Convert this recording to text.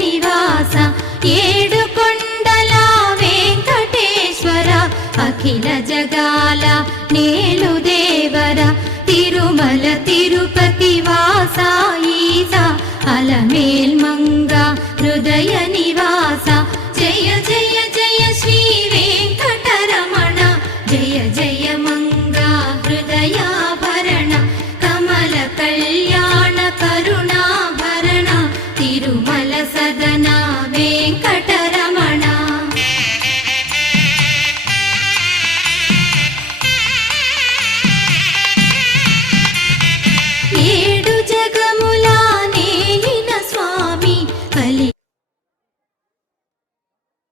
నివాస ఏడుకొండల వెంకటేశ్వర అఖిల జగాల నేలు దేవర తిరుమల తిరుపతి వాస ఈస అలమేల్మంగ హృదయ నివాస జయ జయ జయ శ్రీ వెంకటరమణ జయ జయ మంగ హృదయాభరణ కమల కళ్యాణ కరుణాభరణ తిరుమల సదన